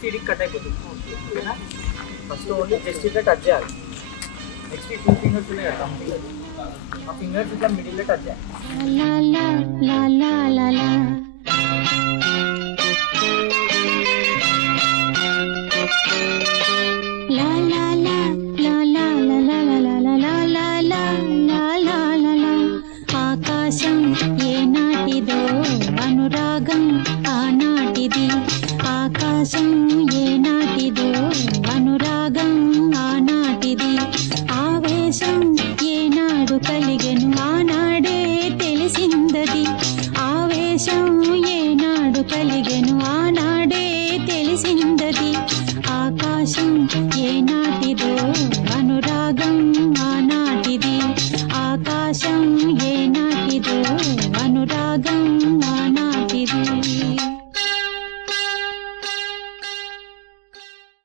CD cut అయిపోతుంది. ఓకేనా? First only just ఇట్లా టచ్ చేయాలి. నెక్స్ట్ 2 ఫింగర్స్ ఉన్నాయి కదా, ఆ ఫింగర్స్ ఇట్లా మిడిల్లో టచ్ చేయాలి. ఆకాశం ఏనాటిదో అనురాగం ఆనాటిది, ఆకాశం ఏనాటిదో అనురాగం ఆనాటిది, ఆవేశం ఏనాడు కలిగెను ఆనాడే తెలిసిందది, ఆవేశం ఏనాడు కలిగెను ఆనాడే తెలిసిందది, ఆకాశం ఏనాటిదో అనురాగం